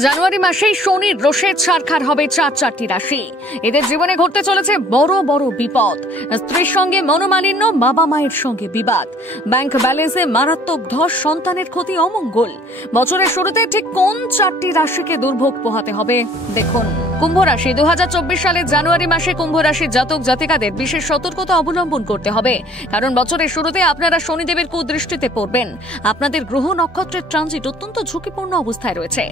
জানুয়ারি মাসেই শনির রোষের ছারখার হবে চারটি রাশি। এদের জীবনে ঘটতে চলেছে বড় বড় বিপদ। স্ত্রীর সঙ্গে মনোমালিন্য, বাবা মায়ের সঙ্গে বিবাদ, ব্যাংক ব্যালেন্সে মারাত্মক ধস, সন্তানের ক্ষতি, অমঙ্গল। বছরের শুরুতে ঠিক কোন চারটি রাশিকে দুর্ভোগ পোহাতে হবে দেখুন। কুম্ভ রাশি 2024 সালের জানুয়ারি মাসে কুম্ভ রাশির জাতক জাতিকাদের বিশেষ সতর্কতা অবলম্বন করতে হবে, কারণ বছরের শুরুতে আপনারা শনিদেবের কুদৃষ্টিতে পড়বেন। আপনাদের গ্রহ নক্ষত্রের ট্রানজিট অত্যন্ত ঝুঁকিপূর্ণ অবস্থায় রয়েছে।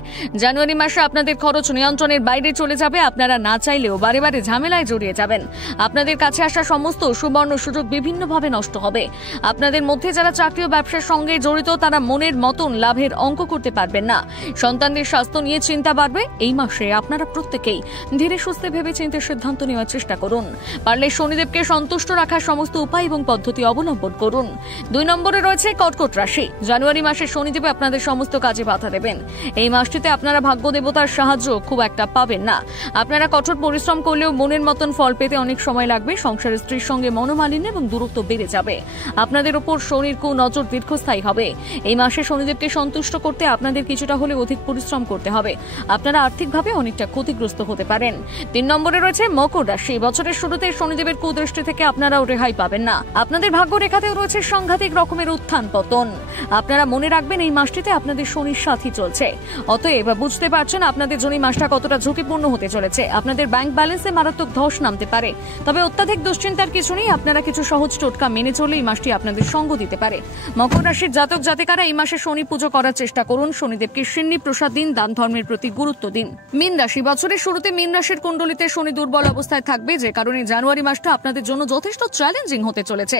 জানুয়ারি মাসে আপনাদের খরচ নিয়ন্ত্রণের বাইরে চলে যাবে। আপনারা না চাইলেও বারে বারে ঝামেলায় জড়িয়ে যাবেন। আপনাদের কাছে আসা সমস্ত সুবর্ণ সুযোগ বিভিন্নভাবে নষ্ট হবে। আপনাদের মধ্যে যারা চাকরি ও ব্যবসার সঙ্গে জড়িত তারা মনের মতন লাভের অঙ্ক করতে পারবেন না। সন্তানদের স্বাস্থ্য নিয়ে চিন্তা বাড়বে। এই মাসে আপনারা প্রত্যেকেই ধীরে সুস্থে ভেবে চিন্তে সিদ্ধান্ত নেওয়ার চেষ্টা করুন। পারলে শনিদেবকে সন্তুষ্ট রাখার সমস্ত উপায় এবং পদ্ধতি অবলম্বন করুন। 2 নম্বরে রয়েছে কর্কট রাশি। জানুয়ারি মাসে শনিদেব আপনাদের সমস্ত কাজে বাধা দেবেন। এই মাসটিতে আপনারা ভাগ্য দেবতার সাহায্য খুব একটা পাবেন না। আপনারা কঠোর পরিশ্রম করলেও মনের মতন ফল পেতে অনেক সময় লাগবে। সংসারের স্ত্রীর সঙ্গে মনোমালিন্য এবং দূরত্ব বেড়ে যাবে। আপনাদের উপর শনির কুনজর দীর্ঘস্থায়ী হবে। এই মাসে শনিদেবকে সন্তুষ্ট করতে আপনাদের কিছুটা হলে অধিক পরিশ্রম করতে হবে। আপনারা আর্থিকভাবে অনেকটা ক্ষতিগ্রস্ত হতে পারেন। 3 নম্বরে রয়েছে মকর রাশি। বছরের শুরুতে শনিদেবের কুদৃষ্টি থেকে আপনারাও রেহাই পাবেন না। আপনাদের ভাগ্য রেখাতেও রয়েছে সাংঘাতিক রকমের উত্থান পতন। আপনারা মনে রাখবেন এই মাসটিতে আপনাদের শনির সাথী চলছে। অতএব বুঝতে পারছেন আপনাদের জন্য মাসটা কতটা ঝুঁকিপূর্ণ হতে চলেছে। আপনাদের ব্যাংক ব্যালেন্সে মারাত্মক ধস নামতে পারে। তবে অত্যাধিক দুশ্চিন্তার কিছু নেই। আপনারা কিছু সহজ টোটকা মেনে চলে এই মাসটি আপনাদের সঙ্গ দিতে পারে। মকর রাশির জাতক জাতিকারা এই মাসে শনি পুজো করার চেষ্টা করুন। শনিদেবকে সিন্নি প্রসাদ দিন, দান ধর্মের প্রতি গুরুত্ব দিন। মীন রাশি। বছরের শুরুতে মীন রাশির কুণ্ডলিতে শনি দুর্বল অবস্থায় থাকবে, যে কারণে জানুয়ারি মাসটা আপনাদের জন্য যথেষ্ট চ্যালেঞ্জিং হতে চলেছে।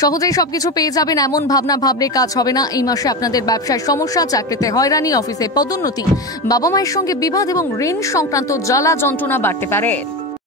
সহজেই সবকিছু পেয়ে যাবেন এমন ভাবনা ভাবলে কাজ হবে না। এই মাসে আপনাদের ব্যবসায় সমস্যা, চাকরিতে হয়রানি, অফিসে পদোন্নতি, বাবা মায়ের সঙ্গে বিবাদ এবং ঋণ সংক্রান্ত জ্বালা যন্ত্রণা বাড়তে পারে।